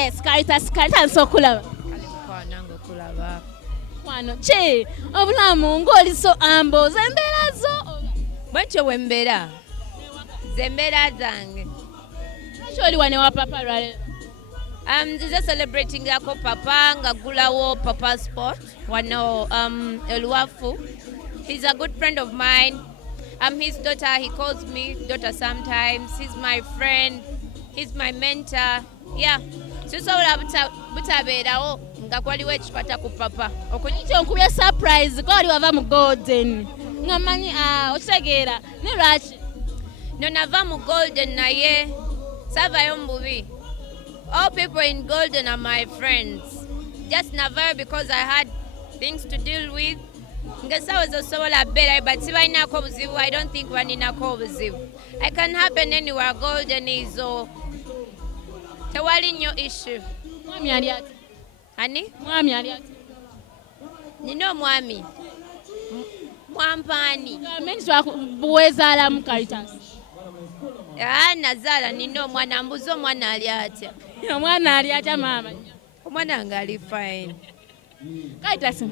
Yes, Karitas Ssemakula. Wano che obulamu ng'oli so ambo zembera zo. Bwentyo wembera. Zembera zange. Choli wane wa papa lwale. Nzize celebrating yako papa ngagulawo papa sport wano Elwafu. He's a good friend of mine. I'm his daughter. He calls me daughter sometimes. He's my friend. He's my mentor. Yeah. Sisobola butabeerawo nga kwaliwo ekipata ku papa. Okuyita onkubye surprise ko ali wava mu Golden. Ngamanyi okitegeera ne lwaki? No nava mu Golden naye savayo mbubi. All people in Golden are my friends. Just navayo because I had things to deal with. Ngesawo zosobola beera but sibalinaako obuzibu. I don't think baninako obuzibu. I can happen anywhere. Golden is tewali nnyo issue. Mwami ali ati? Ani? Mwami ali ati? Nina omwami. Mwampaani. Gavumenti bwezaala mu Karitas. Nazaala nina omwana mbuze omwana ali atya. Omwana ali atya maama? Omwana nga ali fine. Karitas,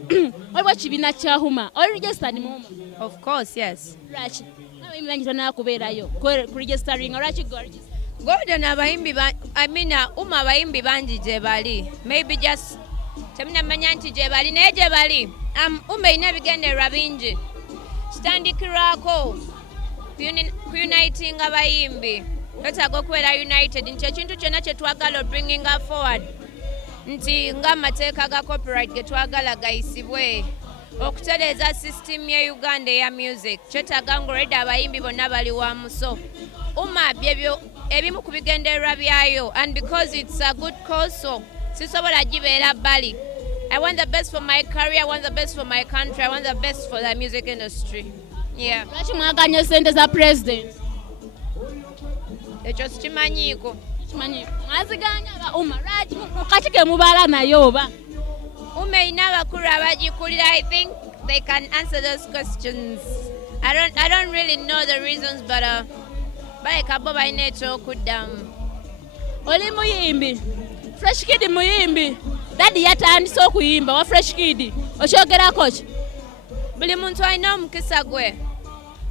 waliwo ekibiina kya Huma. Oli registered mu Huma? Of course, yes. Lwaki? Abayimbi bangi tonnakubeerayo ku registering. Lwaki go register? Golden abayimbi Huma abayimbi bangi gye bali. Maybe just temunamanya nti gye bali naye gye bali. Huma erina ebigendererwa bingi. Kitandikirwako uniting abayimbi. Twetaaga okubeera united. Nti ekintu kyonna kye twagala bringing forward. Nti ng'amateeka ga copyright ge twagala gayisibwe. Okutereeza system ya Uganda eya music. Kyetaaga ng'olwedde abayimbi bonna bali wamu. So Huma byebyo ebimu ku bigendererwa byayo, and because it's a good cause, so sisobola gibeera bbali. I want the best for my career, I want the best for my country, I want the best for the music industry. Yeah. Lwaki mwaganya sente za president? Ekyo sikimanyiiko. Mwaziganya aba Huma lwaki mukati ke mubaala nayo oba? Huma erina abakulu abagikulira. I think they can answer those questions. I don't really know the reasons, but baleka bo balina ekyokuddamu. Oli muyimbi, Fresh Kid muyimbi. Daddy yatandise okuyimba wa Fresh Kid. Okyogerako ki? Buli muntu alina omukisa gwe.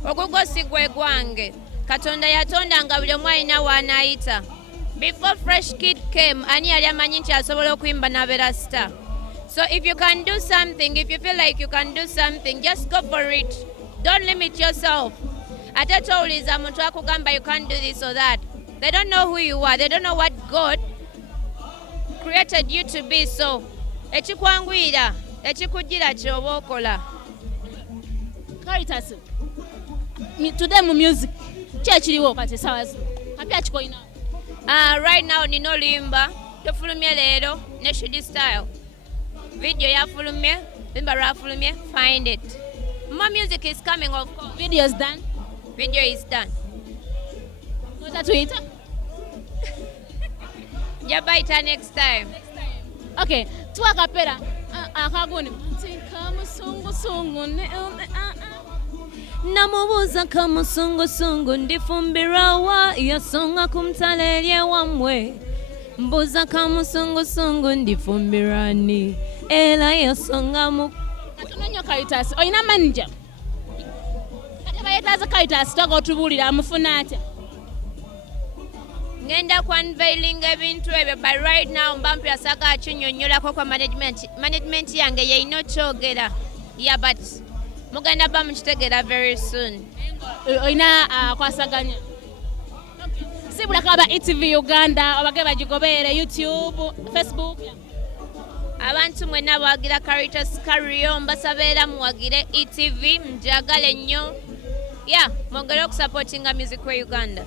Ogugwo si gwe gwange. Katonda yatonda nga buli omu alina w'anaayita. Before Fresh Kid came, ani yali amanyi nti asobola okuyimba n'abeera star. So if you can do something, if you feel like you can do something, just go for it. Don't limit yourself. Ate towuliza muntu akugamba you can't do this or that. They don't know who you are. They don't know what God created you to be. So ekikwanguyira ekikugira kyoba okola. Karitas, today mu music kyekiriwo kati sawa zino kapya kikoyina? Right now nina oluyimba tufulumye leero ne Shudi Style. Video yafulumye, limba lwafulumye, find it. More music is coming, of course. Video is done? Video is done. What's Twitter? Jabaita next time. Okay, tuwakapera akaguni. Kamusungu ne namubuuza kamusungusungu ndifumbirwa yasonga kumtalelye wamwe. Mbuuza kamusungusungu ndifumbirani era yasonga mu. Katono nnyo Karitas, oyina manager? Kati bayetaaza Karitas toga otubuulira amufuna atya? Ngenda ku unveiling ebintu ebyo, but right now mba mpya akinyonnyolako kwa management yange yeyina okyogera. Yeah, but mugenda ba mukitegeera very soon. Oyina kwasaganya? Sibulako aba ETV Uganda abage bagigobeere YouTube, Facebook. Abantu mwenna bawagira Karitas Kario mbasabeera muwagire ETV, njagale nnyo. Yeah, mwongere okusupportinga music wa Uganda.